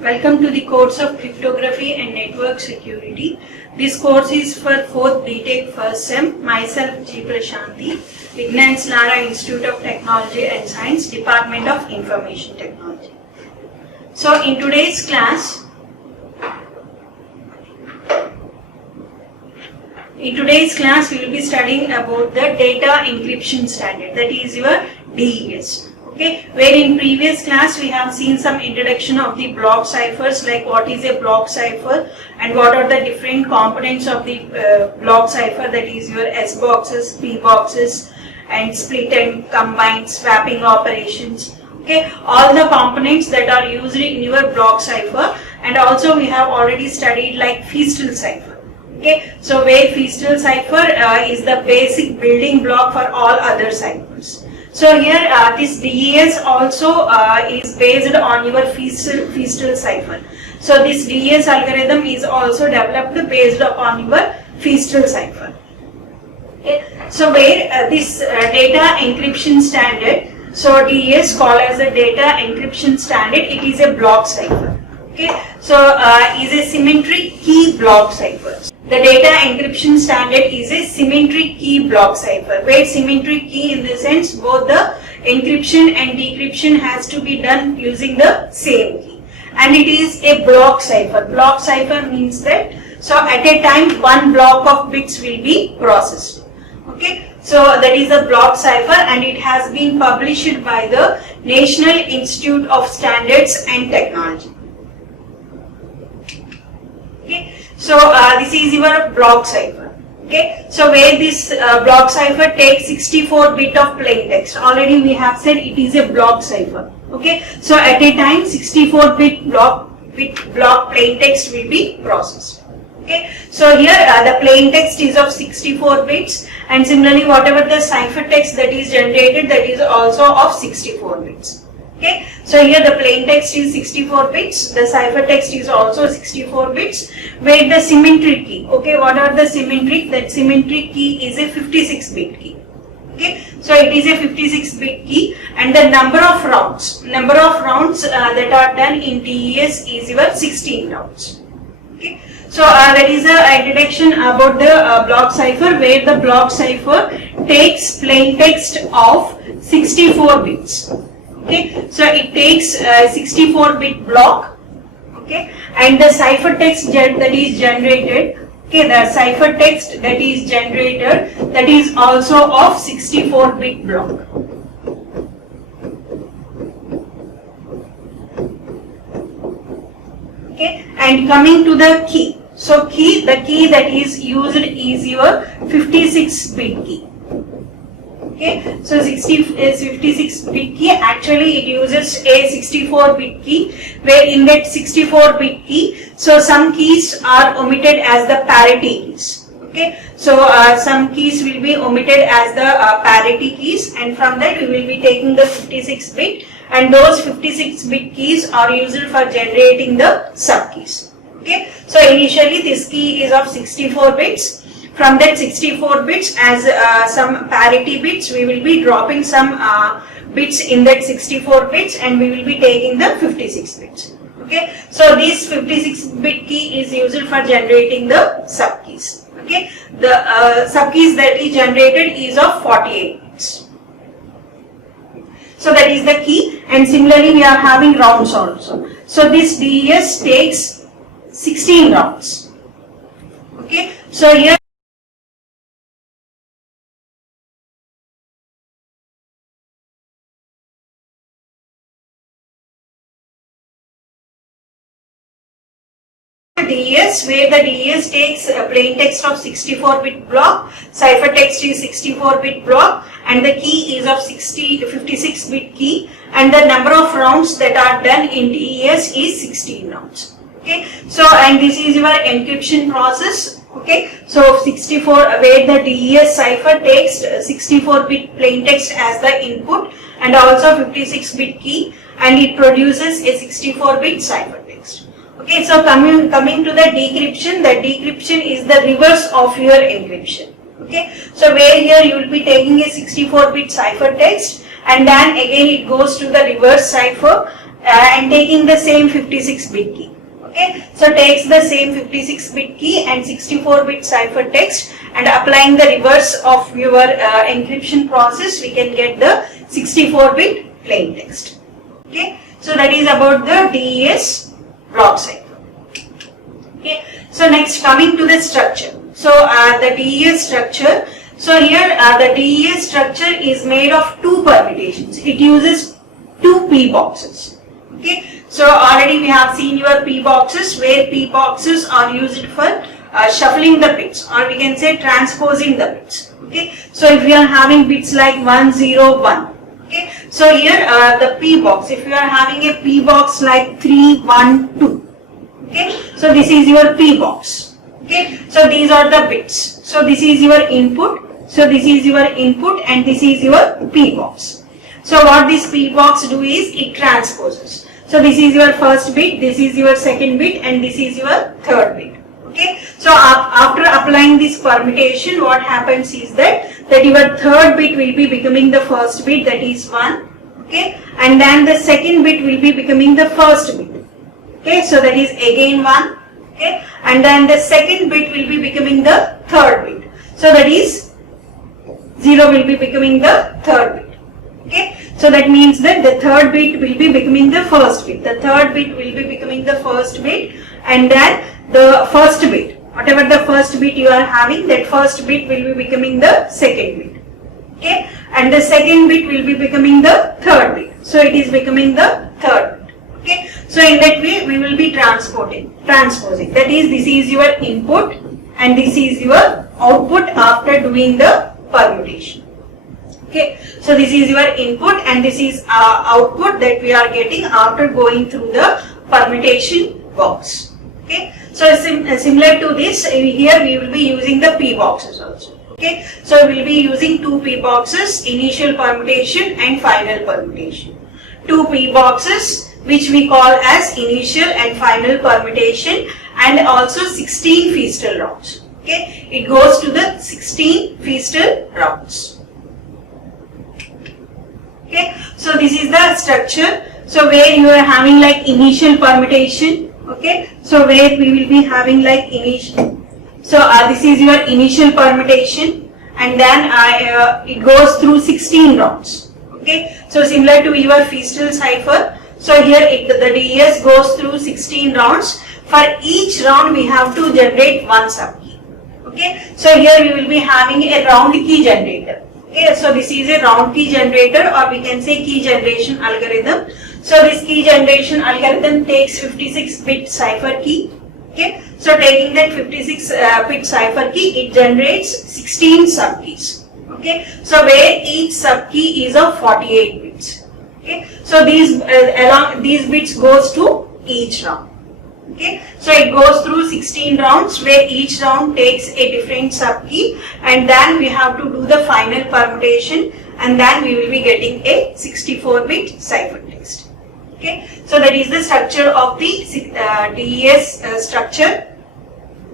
Welcome to the course of Cryptography and Network Security. This course is for 4th BTech first sem. Myself G. Prashanti, Vignans Lara Institute of Technology and Science, Department of Information Technology. So in today's class, we will be studying about the data encryption standard, that is your DES. Okay, where in previous class we have seen some introduction of the block ciphers, like what is a block cipher and what are the different components of the block cipher, that is your S boxes, P boxes, and split and combine swapping operations. Okay, all the components that are used in your block cipher, and also we have already studied like Feastal cipher. Okay, so where Feastal cipher is the basic building block for all other ciphers. So here this DES also is based on your Feastal cipher. So this DES algorithm is also developed based upon your Feastal cipher. Okay. So where this data encryption standard, so DES called as a data encryption standard, it is a block cipher. Okay. So is a symmetric key block cipher. The data encryption standard is a symmetric key block cipher, where symmetric key in the sense both the encryption and decryption has to be done using the same key, and it is a block cipher. Block cipher means that so at a time one block of bits will be processed. Okay, so that is a block cipher, and it has been published by the National Institute of Standards and Technology. Okay. So this is your block cipher. Okay, so where this block cipher takes 64-bit of plain text. Already we have said it is a block cipher. Okay, so at a time 64-bit block plain text will be processed. Okay, so here the plain text is of 64 bits, and similarly whatever the cipher text that is generated, that is also of 64 bits. Okay, so here the plain text is 64 bits, the cipher text is also 64 bits, where the symmetric key, okay, what are the symmetric? That symmetric key is a 56-bit key. Okay, so it is a 56-bit key, and the number of rounds that are done in DES is your 16 rounds. Okay, so that is the introduction about the block cipher, where the block cipher takes plain text of 64 bits. Okay, so it takes 64-bit block. Okay, and the cipher text that is generated. Okay, the cipher text that is generated, that is also of 64-bit block. Okay, and coming to the key. So the key that is used is your 56-bit key. Okay, so 56-bit key, actually it uses a 64-bit key, where in that 64-bit key, so some keys are omitted as the parity keys. Okay, so some keys will be omitted as the parity keys, and from that we will be taking the 56-bit, and those 56-bit keys are used for generating the subkeys. Okay, so initially this key is of 64 bits. From that 64 bits, as some parity bits, we will be dropping some bits in that 64 bits, and we will be taking the 56 bits. Okay, so this 56-bit key is used for generating the subkeys. Okay, the subkeys that is generated is of 48 bits. So that is the key, and similarly we are having rounds also. So this DES takes 16 rounds. Okay, so here DES, where the DES takes a plain text of 64-bit block, cipher text is 64-bit block, and the key is of 56-bit key, and the number of rounds that are done in DES is 16 rounds. Okay, so and this is your encryption process. Okay, so 64, where the DES cipher takes 64-bit plain text as the input, and also 56-bit key, and it produces a 64-bit cipher text. Okay, so coming to the decryption is the reverse of your encryption. Okay, so where here you will be taking a 64-bit cipher text, and then again it goes to the reverse cipher, and taking the same 56-bit key. Okay, so takes the same 56-bit key and 64-bit ciphertext and applying the reverse of your encryption process, we can get the 64-bit plain text. Okay, so that is about the DES block cipher. Okay, so next coming to the structure. So the DES structure. So here the DES structure is made of two permutations. It uses two P boxes. Okay, so already we have seen your P boxes, where P boxes are used for shuffling the bits, or we can say transposing the bits. Okay, so if we are having bits like 1, 0, 1. Okay, so here the P box, if you are having a P box like 3, 1, 2. Okay, so this is your P box. Okay, so these are the bits. So this is your input. So this is your input and this is your P box. So what this P box do is it transposes. So this is your first bit, this is your second bit, and this is your third bit. Okay, so after applying this permutation, what happens is that your third bit will be becoming the first bit, that is 1. Okay, and then the second bit will be becoming the first bit. Okay, so that is again 1. Okay, and then the second bit will be becoming the third bit. So that is 0 will be becoming the third bit. Okay, so that means that the third bit will be becoming the first bit. The third bit will be becoming the first bit, and then the first bit, whatever the first bit you are having, that first bit will be becoming the second bit. Okay, and the second bit will be becoming the third bit. So it is becoming the third bit. Okay, so in that way we will be transposing. That is, this is your input and this is your output after doing the permutation. Okay, so this is your input and this is output that we are getting after going through the permutation box. Okay, so similar to this, here we will be using the P boxes also. Okay, so we will be using two P boxes, initial permutation and final permutation. Two P boxes which we call as initial and final permutation, and also 16 Feastal rounds. Okay, it goes to the 16 Feastal rounds. Okay, so this is the structure. So where you are having like initial permutation. Okay, so where we will be having like initial. So this is your initial permutation, and then it goes through 16 rounds. Okay, so similar to your Feastal cipher. So here the DES goes through 16 rounds. For each round we have to generate one subkey. Okay, so here we will be having a round key generator. Okay, so this is a round key generator, or we can say key generation algorithm. So this key generation algorithm takes 56-bit cipher key. Okay, so taking that 56-bit cipher key, it generates 16 subkeys. Okay, so where each subkey is of 48 bits. Okay, so these bits goes to each round. Okay, so it goes through 16 rounds where each round takes a different subkey, and then we have to do the final permutation, and then we will be getting a 64-bit ciphertext. Okay, so that is the structure of the DES structure.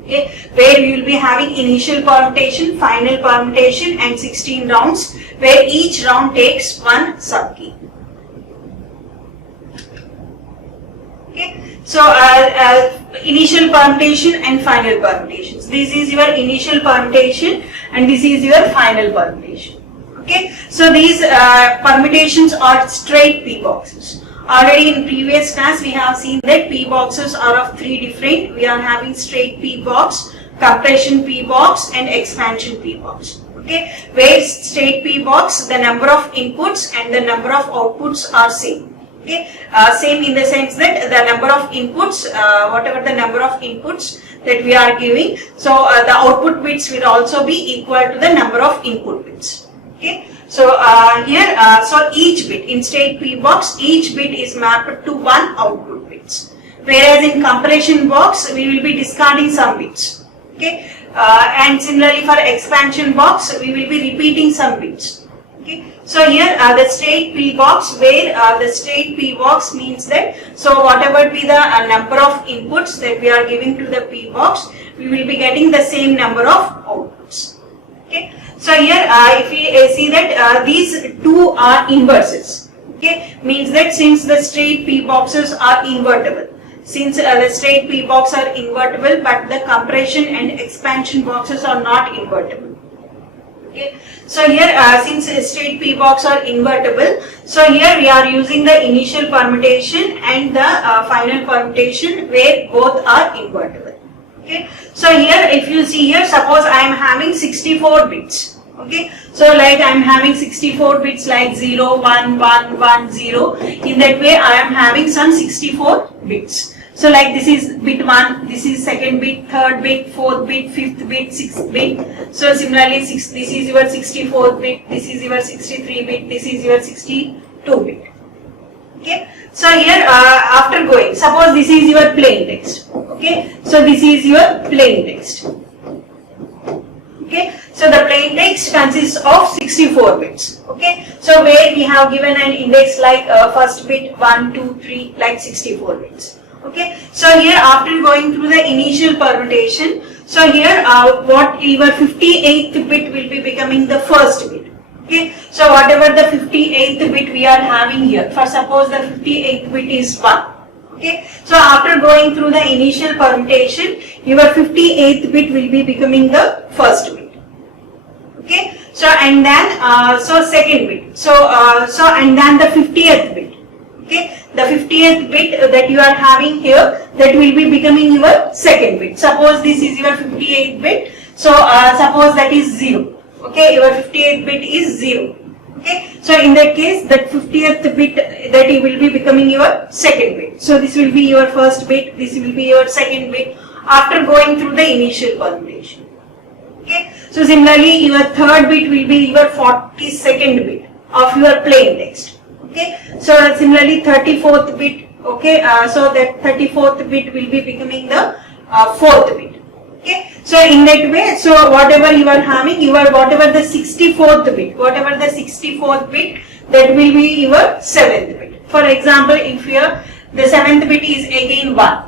Okay, where we will be having initial permutation, final permutation, and 16 rounds where each round takes one subkey. Okay, so initial permutation and final permutations. This is your initial permutation and this is your final permutation. Okay, so these permutations are straight P boxes. Already in previous class we have seen that P boxes are of three different. We are having straight P box, compression P box, and expansion P box. Okay, where straight P box, the number of inputs and the number of outputs are same. Okay, same in the sense that the number of inputs, whatever the number of inputs that we are giving, so the output bits will also be equal to the number of input bits. Okay, so here, so each bit in straight P box, each bit is mapped to one output bits. Whereas in compression box, we will be discarding some bits. Okay, and similarly for expansion box, we will be repeating some bits. Okay, so here the straight P box, where the straight P box means that, so whatever be the number of inputs that we are giving to the P box, we will be getting the same number of outputs. Okay, so here if we see that these two are inverses. Okay, means that since the straight P boxes are invertible, since the straight P boxes are invertible, but the compression and expansion boxes are not invertible. Okay, so here since straight P box are invertible, so here we are using the initial permutation and the final permutation where both are invertible. Okay, so here if you see here, suppose I am having 64 bits. Okay, so like I am having 64 bits like 0, 1, 1, 1, 0. In that way I am having some 64 bits. So like this is bit 1, this is second bit, third bit, fourth bit, fifth bit, sixth bit. So similarly this is your 64 bit, this is your 63 bit, this is your 62 bit. Okay, so here after going, suppose this is your plain text. Okay, so this is your plain text. Okay, so the plain text consists of 64 bits. Okay, so where we have given an index like first bit 1, 2, 3 like 64 bits. Okay, so here after going through the initial permutation, so here what your 58th bit will be becoming the first bit. Okay, so whatever the 58th bit we are having here, for suppose the 58th bit is 1. Okay, so after going through the initial permutation, your 58th bit will be becoming the first bit. Okay, so and then so second bit, so and then the 50th bit. Okay, the 50th bit that you are having here, that will be becoming your second bit. Suppose this is your 58th bit, so suppose that is 0. Okay, your 58th bit is 0. Okay, so in that case, that 50th bit that it will be becoming your second bit. So this will be your first bit, this will be your second bit after going through the initial permutation. Okay, so similarly your third bit will be your 42nd bit of your plain text. Okay, so similarly 34th bit. Okay, so that 34th bit will be becoming the fourth bit. Okay, so in that way, so whatever you are having, whatever the 64th bit, that will be your 7th bit. For example, if the 7th bit is again 1.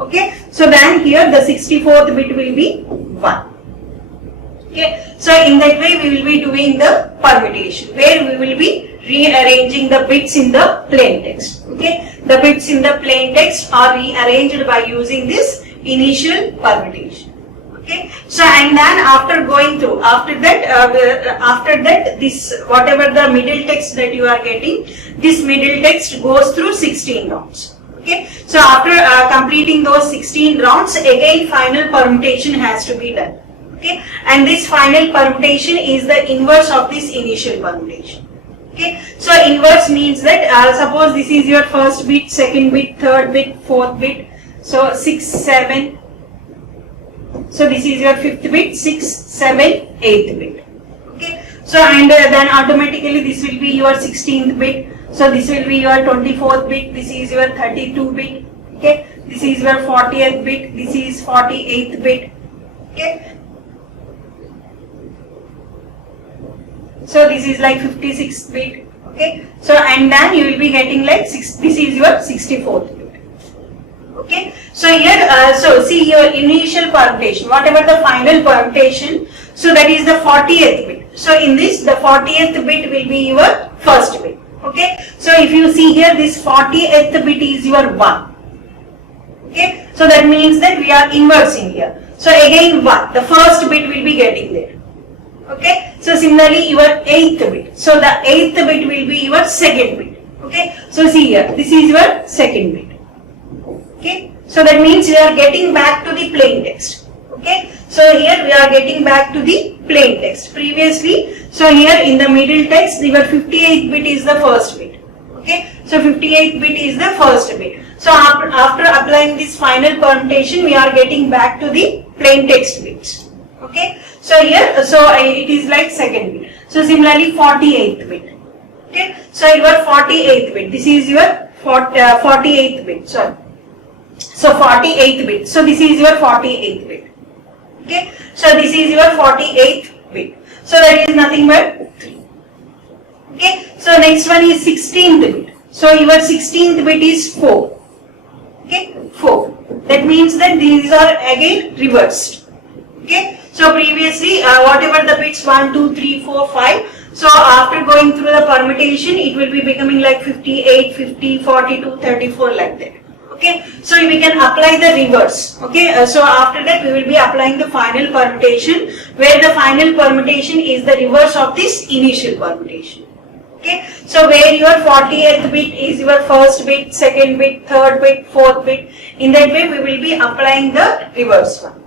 Okay, so then here the 64th bit will be 1. Okay, so in that way we will be doing the permutation where we will be rearranging the bits in the plain text. Okay, the bits in the plain text are rearranged by using this initial permutation. Okay, so and then after going through, after that this whatever the middle text that you are getting, this middle text goes through 16 rounds. Okay, so after completing those 16 rounds, again final permutation has to be done. Okay, and this final permutation is the inverse of this initial permutation. Okay, so inverse means that suppose this is your first bit, second bit, third bit, fourth bit, so 6, 7. So this is your fifth bit, 6, 7, 8th bit. Okay, so and then automatically this will be your 16th bit. So this will be your 24th bit. This is your 32 bit. Okay, this is your 40th bit. This is 48th bit. Okay. So this is like 56th bit. Okay, so and then you will be getting like this is your 64th bit. Okay, so here so see your initial permutation, whatever the final permutation, so that is the 40th bit. So in this the 40th bit will be your first bit. Okay, so if you see here this 40th bit is your 1. Okay, so that means that we are inversing here. So again 1, the first bit will be getting there. Okay, so similarly your 8th bit, so the 8th bit will be your second bit. Okay, so see here, this is your second bit. Okay, so that means we are getting back to the plain text. Okay, so here we are getting back to the plain text. Previously, so here in the middle text, your 58th bit is the first bit. Okay, so 58th bit is the first bit. So after applying this final permutation, we are getting back to the plain text bits. Okay, so here, so it is like second bit. So similarly 48th bit. Okay, so your 48th bit, this is your 48th bit, sorry. So 48th bit, so this is your 48th bit. Okay, so this is your 48th bit. So that is nothing but 3. Okay, so next one is 16th bit. So your 16th bit is 4. Okay, 4. That means that these are again reversed. Okay, so previously whatever the bits 1, 2, 3, 4, 5. So after going through the permutation, it will be becoming like 58, 50, 42, 34 like that. Okay, so we can apply the reverse. Okay, so after that we will be applying the final permutation, where the final permutation is the reverse of this initial permutation. Okay, so where your 40th bit is your first bit, second bit, third bit, fourth bit. In that way we will be applying the reverse one.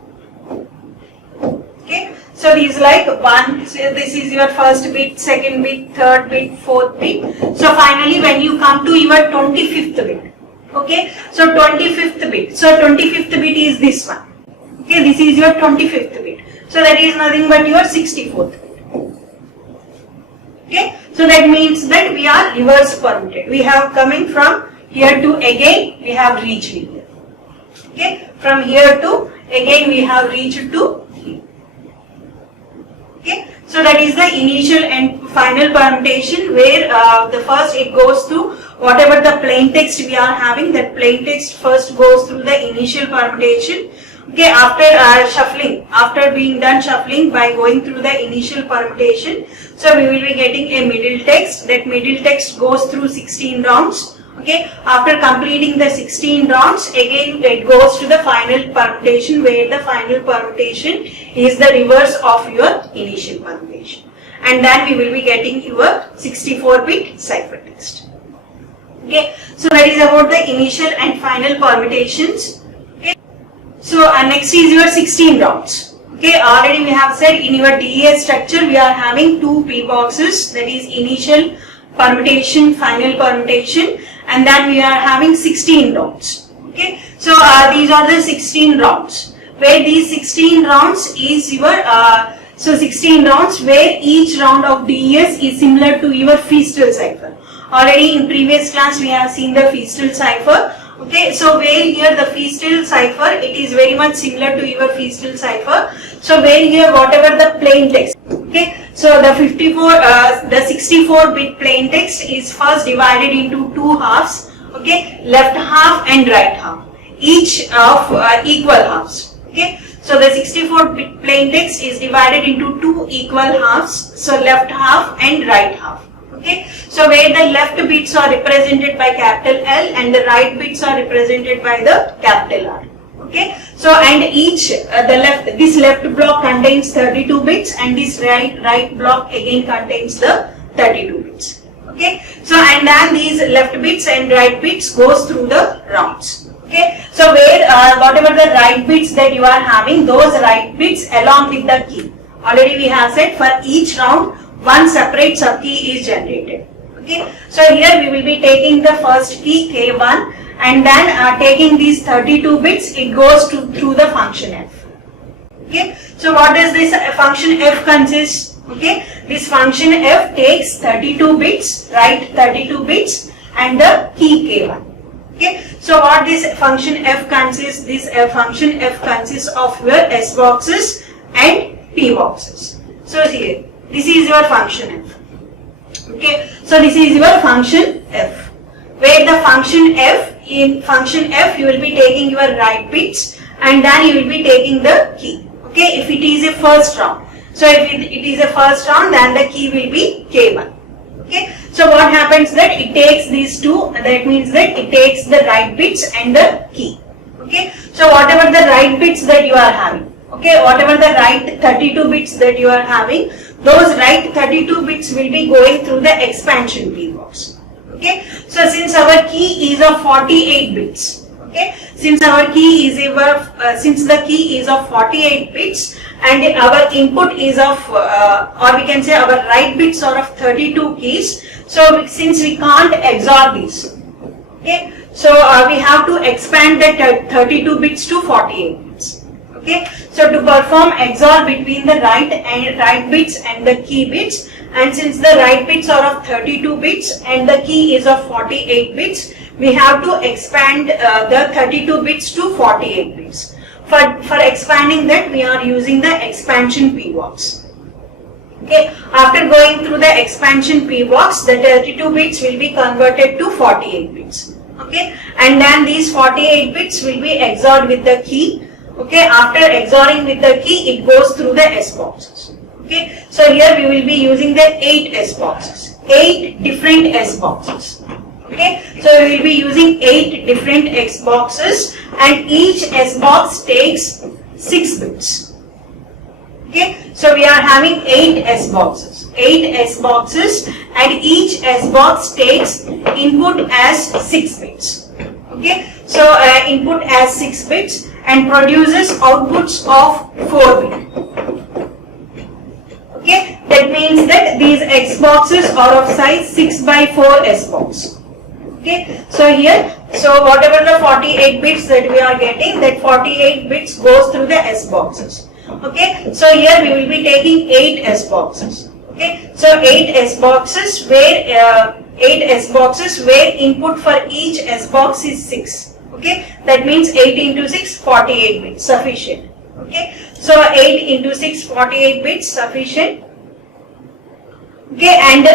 Okay, so these like one, so this is your first bit, second bit, third bit, fourth bit. So finally when you come to your 25th bit, okay, so 25th bit, so 25th bit is this one. Okay, this is your 25th bit. So that is nothing but your 64th bit. Okay, so that means that we are reverse permuted. We have coming from here to again we have reached here. Okay, from here to again we have reached to here. Okay, so that is the initial and final permutation, where the first it goes through whatever the plain text we are having. That plain text first goes through the initial permutation. Okay, after shuffling, after being done shuffling by going through the initial permutation, so we will be getting a middle text. That middle text goes through 16 rounds. Okay, after completing the 16 rounds, again it goes to the final permutation, where the final permutation is the reverse of your initial permutation, and then we will be getting your 64-bit ciphertext. Okay, so that is about the initial and final permutations. Okay, so next is your 16 rounds. Okay, already we have said in your DES structure we are having two P boxes, that is initial permutation, final permutation, and then we are having 16 rounds. Okay, so these are the 16 rounds, where these 16 rounds is your 16 rounds where each round of DES is similar to your feastal cipher. Already in previous class we have seen the feastal cipher. Okay, so where here the feastal cipher, it is very much similar to your feastal cipher. So where here whatever the plain text. Okay, so the 64-bit plain text is first divided into two halves. Okay, left half and right half, each of equal halves. Okay, so the 64-bit plain text is divided into two equal halves, so left half and right half. Okay, so where the left bits are represented by capital L and the right bits are represented by the capital R. Okay, so and each this left block contains 32 bits and this right block again contains the 32 bits. Okay, so and then these left bits and right bits goes through the rounds. Okay, so where whatever the right bits that you are having, those right bits along with the key. Already we have said for each round one separate subkey is generated. Okay, so here we will be taking the first key K1 and then taking these 32 bits, it goes through the function f. Okay, so what does this function f consist? Okay, this function f takes 32 bits, right, 32 bits and the key K1. Okay, so what this function f consists? This function f consists of your S boxes and P boxes. So here, this is your function f. Okay, so this is your function f, where the function f, in function f you will be taking your right bits and then you will be taking the key. Okay, if it is a first round, so if it is a first round, then the key will be K1. Okay, so what happens that it takes these two, that means that it takes the right bits and the key. Okay, so whatever the right bits that you are having, okay, whatever the right 32 bits that you are having, those right 32 bits will be going through the expansion P box. Okay, so since our key is of 48 bits, okay, since our key is since the key is of 48 bits and our input is of or we can say our right bits are of 32 keys, so since we can't XOR these, okay, so we have to expand the 32 bits to 48 bits. Okay, so to perform XOR between the right bits and the key bits, and since the right bits are of 32 bits and the key is of 48 bits, we have to expand the 32 bits to 48 bits. For expanding that, we are using the expansion P box. Okay, after going through the expansion P box, the 32 bits will be converted to 48 bits. Okay, and then these 48 bits will be XORed with the key. Okay, after XORing with the key, it goes through the S boxes. Okay, so here we will be using the 8 S boxes, 8 different S boxes. Okay, so we will be using 8 different X boxes, and each S box takes 6 bits. Okay, so we are having 8 S boxes, 8 S boxes, and each S box takes input as 6 bits. Okay, so input as 6 bits and produces outputs of 4 bits. Okay, that means that these X boxes are of size 6 by 4 S box. Okay, so here, so whatever the 48 bits that we are getting, that 48 bits goes through the S boxes. Okay, so here we will be taking 8 S boxes. Okay, so 8 S boxes where 8 S boxes where input for each S box is 6. Okay, that means 8 into 6, 48 bits sufficient. Okay, so 8 into 6, 48 bits sufficient. Okay, and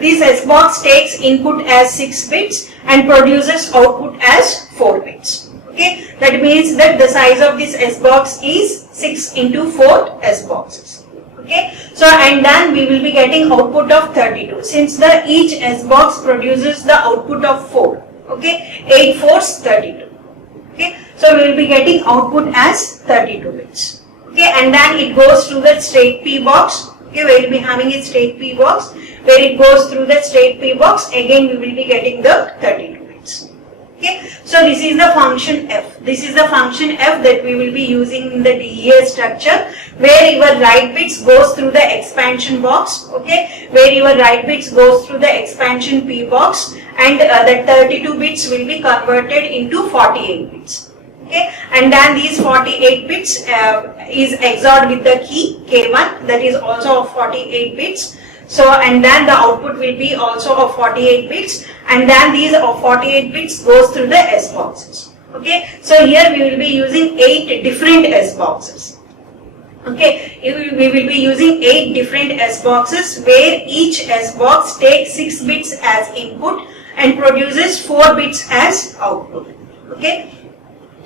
this S box takes input as 6 bits and produces output as 4 bits. Okay, that means that the size of this S box is 6 into 4 S boxes. Okay, so and then we will be getting output of 32 since each S box produces the output of 4. Okay, 8 4s 32. Okay, so we will be getting output as 32 bits. Okay, and then it goes to the state P box. Okay, we will be having a state P box where it goes through the state P box. Again, we will be getting the 32 bits. Okay, so this is the function f. This is the function f that we will be using in the DEA structure, where your write bits goes through the expansion box. Okay, where your write bits goes through the expansion P box, and the 32 bits will be converted into 48 bits. Okay, and then these 48 bits is XORed with the key K1, that is also of 48 bits. So, and then the output will be also of 48 bits, and then these of 48 bits goes through the S boxes. Okay, so here we will be using 8 different S boxes. Okay, we will be using 8 different S boxes where each S box takes 6 bits as input and produces 4 bits as output. Okay,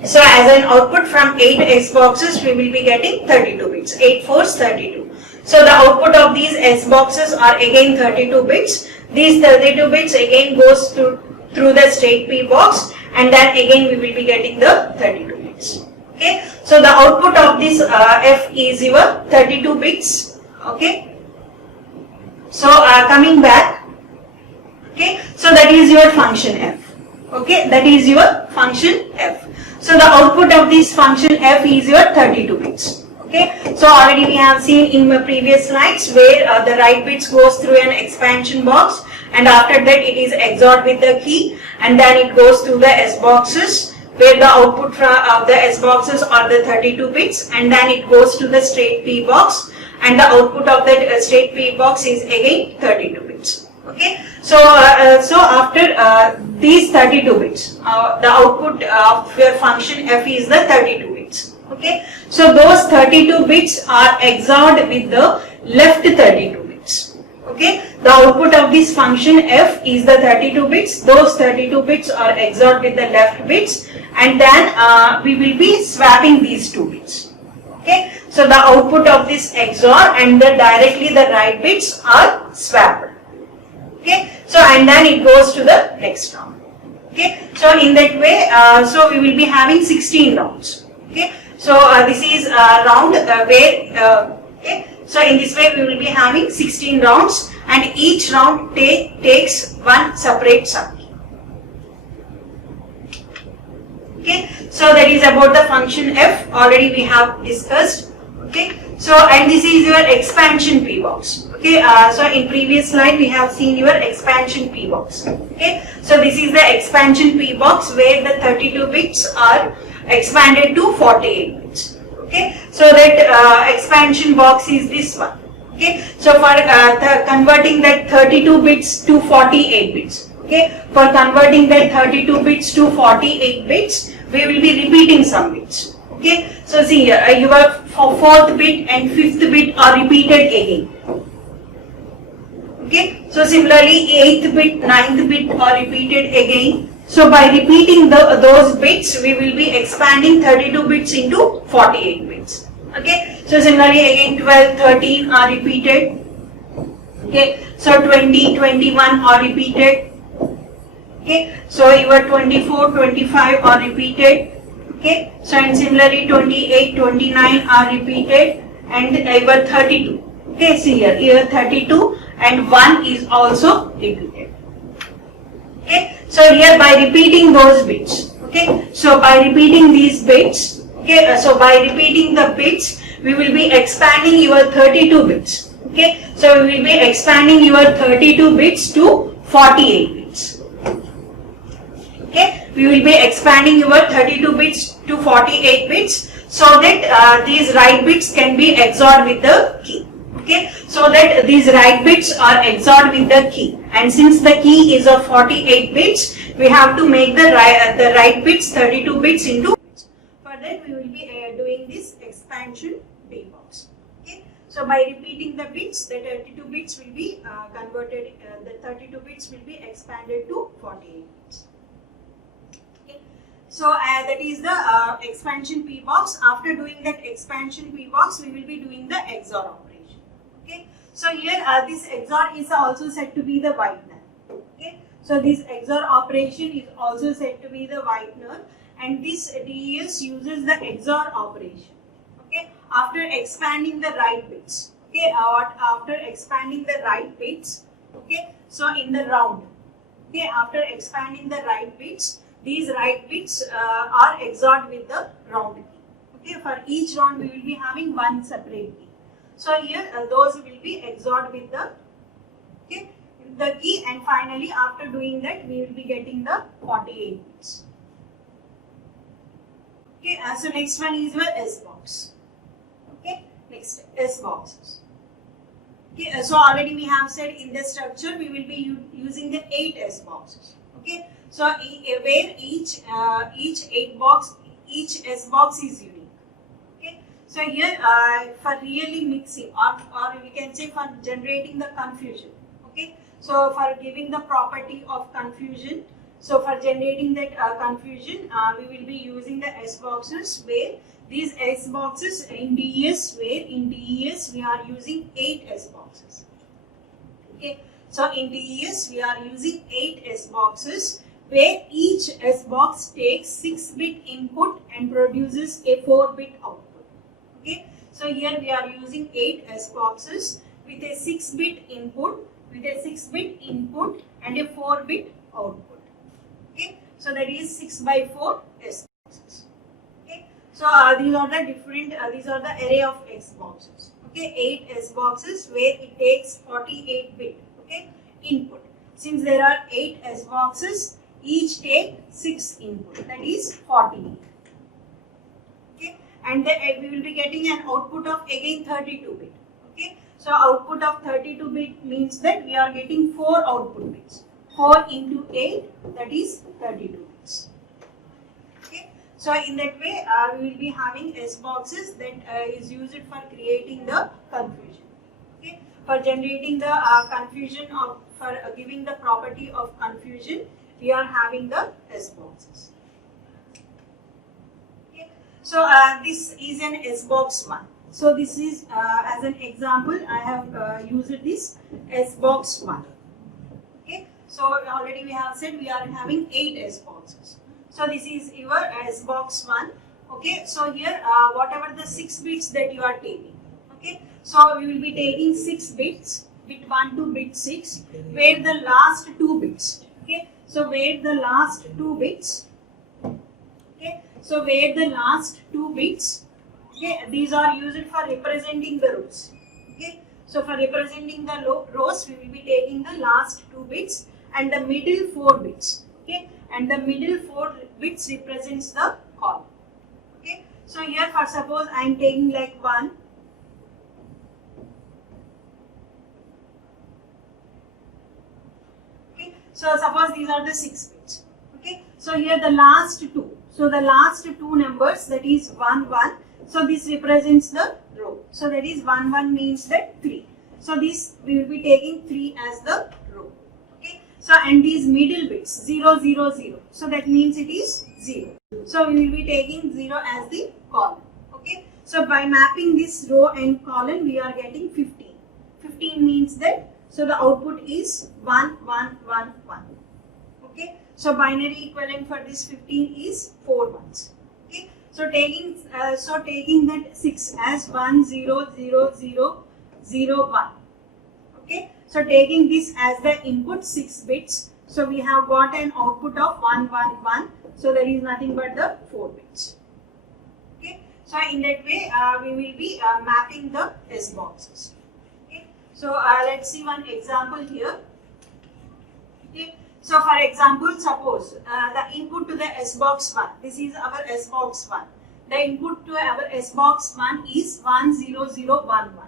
so as an output from 8 S boxes we will be getting 32 bits, 8 4s 32. So the output of these S boxes are again 32 bits. These 32 bits again goes through the state P box, and then again we will be getting the 32 bits. Okay, so the output of this F is your 32 bits. Okay, so coming back. Okay, so that is your function F. Okay, that is your function F. So the output of this function F is your 32 bits. Okay, so already we have seen in my previous slides where the write bits goes through an expansion box, and after that it is XORed with the key, and then it goes through the S boxes where the output of the S boxes are the 32 bits, and then it goes to the state P box, and the output of that state P box is again 32 bits. Okay, so after these 32 bits, the output of your function F is the 32 bits. Okay, so those 32 bits are XORed with the left 32 bits. Okay, the output of this function F is the 32 bits. Those 32 bits are XORed with the left bits, and then we will be swapping these 2 bits. Okay, so the output of this XOR and directly the write bits are swapped. Okay, so and then it goes to the next round. Okay, so in that way, so we will be having 16 rounds. Okay, so this is round where, okay, so in this way we will be having 16 rounds, and each round takes one separate sub-key. Okay, so that is about the function F, already we have discussed. Okay, so and this is your expansion P box. Okay, so in previous slide we have seen your expansion P box. Okay, so this is the expansion P box where the 32 bits are expanded to 48 bits. Okay, so that expansion box is this one. Okay, so for converting that 32 bits to 48 bits. Okay, for converting that 32 bits to 48 bits, we will be repeating some bits. Okay, so see here, your 4th bit and 5th bit are repeated again. Okay, so similarly 8th bit, 9th bit are repeated again. So by repeating those bits, we will be expanding 32 bits into 48 bits. Okay, so similarly again 12, 13 are repeated. Okay, so 20, 21 are repeated. Okay, so your 24, 25 are repeated. Okay, so and similarly 28, 29 are repeated, and your 32. Okay, see here 32 and 1 is also repeated. Okay, so here by repeating those bits. Okay, so by repeating these bits. Okay, so by repeating the bits, we will be expanding your 32 bits. Okay, so we will be expanding your 32 bits to 48 bits. Okay, we will be expanding your 32 bits to 48 bits so that these write bits can be XORed with the key. Okay, so that these write bits are XORed with the key, and since the key is of 48 bits, we have to make the write bits 32 bits into bits. For that, we will be doing this expansion P box. Okay, so by repeating the bits, the 32 bits will be converted. The 32 bits will be expanded to 48 bits. So that is the expansion P box. After doing that expansion P box, we will be doing the XOR operation. Okay. So here this XOR is also said to be the whitener. Okay. So this XOR operation is also said to be the whitener, and this DES uses the XOR operation. Okay. After expanding the write bits. Okay. After expanding the write bits. Okay. So in the round. Okay. After expanding the write bits, these write bits are XORed with the round key. Okay, for each round we will be having one separate key. So here those will be XORed with the key, and finally after doing that we will be getting the 48 bits. Okay, so next one is your S box. Okay, next S boxes. Okay, so already we have said in the structure we will be using the 8 S boxes. Okay. So where each S box is unique. Okay. So here for really mixing or we can say for generating the confusion. Okay. So for giving the property of confusion. So for generating that confusion, we will be using the S boxes, where these S boxes in DES, we are using 8 S boxes. Okay. So in DES we are using 8 S boxes, where each S box takes 6-bit input and produces a 4-bit output. Okay, so here we are using 8 S boxes with a 6-bit input, and a 4-bit output. Okay, so that is 6x4 S boxes. Okay, so these are the different. These are the array of S boxes. Okay, 8 S boxes where it takes 48-bit. Okay, input. Since there are 8 S boxes, each take 6 input, that is 48. Okay, and we will be getting an output of again 32 bit. Okay, so output of 32 bit means that we are getting 4 output bits. 4 into 8, that is 32 bits. Okay, so in that way we will be having S boxes that is used for creating the confusion. Okay, for generating the confusion for giving the property of confusion, we are having the S boxes. Okay. So this is an S box 1. So this is as an example I have used this S box 1. Okay. So already we have said we are having 8 S boxes. So this is your S box 1. Okay. So here whatever the 6 bits that you are taking. Okay. So we will be taking 6 bits, bit 1 to bit 6, where the last 2 bits. Okay. So where the last 2 bits, okay, so where the last 2 bits, okay, these are used for representing the rows. Okay, so for representing the rows, we will be taking the last 2 bits and the middle 4 bits. Okay, and the middle 4 bits represents the column. Okay, so here for suppose I am taking like 1. So suppose these are the 6 bits. Okay. So here the last 2. So the last 2 numbers, that is 1 1. So this represents the row. So that is 1 1 means that 3. So this we will be taking 3 as the row. Okay. So and these middle bits 0 0 0. So that means it is 0. So we will be taking 0 as the column. Okay. So by mapping this row and column, we are getting 15. 15 means that, so the output is 1, 1, 1, 1. Okay. So binary equivalent for this 15 is 4 ones. Okay. So taking that 6 as 1, 0, 0, 0, 0, 1. Okay. So taking this as the input 6 bits. So we have got an output of 1, 1, 1. So there is nothing but the 4 bits. Okay. So in that way, we will be mapping the S boxes. Okay. So let's see one example here. Okay. So for example, suppose the input to the S box 1. This is our S box 1. The input to our S box 1 is 1, 0, 0, 1, 1.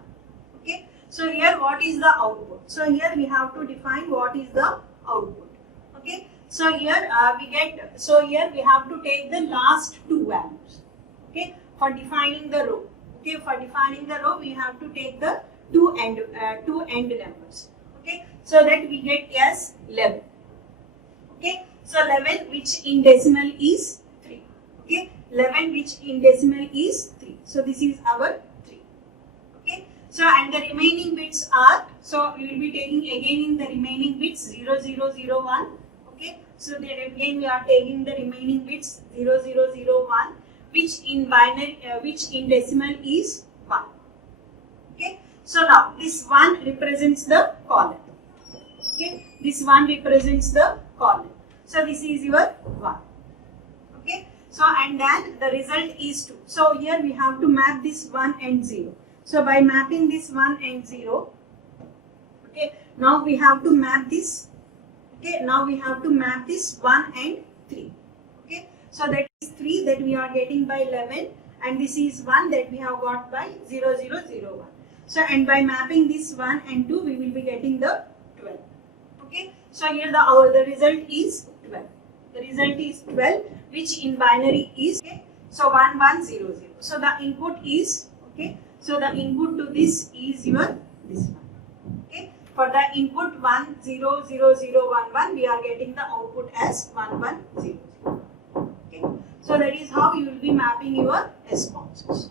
Okay. So here what is the output? So here we have to define what is the output. Okay. So here we have to take the last two values. Okay. For defining the row. Okay. For defining the row, we have to take the two end numbers. Okay. So that we get as 11. Okay. So 11 which in decimal is 3. Okay. 11 which in decimal is 3. So this is our 3. Okay. So and the remaining bits are, so we will be taking again in the remaining bits 0, 0, 0, 1. Okay. So then again we are taking the remaining bits 0, 0, 0, 1, which in binary, which in decimal is 1. Okay. So now this 1 represents the column. Okay. This 1 represents the column. So this is your 1. Okay. So and then the result is 2. So here we have to map this 1 and 0. So by mapping this 1 and 0, okay, now we have to map this. Okay, now we have to map this 1 and 3. Okay, so that is 3 that we are getting by 11, and this is 1 that we have got by 0, 0, 0, 1. So and by mapping this 1 and 2, we will be getting the 12. Okay, so here the result is 12. The result is 12, which in binary is, okay, so 1, 1, 0, 0. So the input is, okay, so the input to this is your this one. Okay, for the input 1, 0, 0, 0, 1, 1, we are getting the output as 1, 1, 0, 0. Okay, so that is how you will be mapping your S boxes.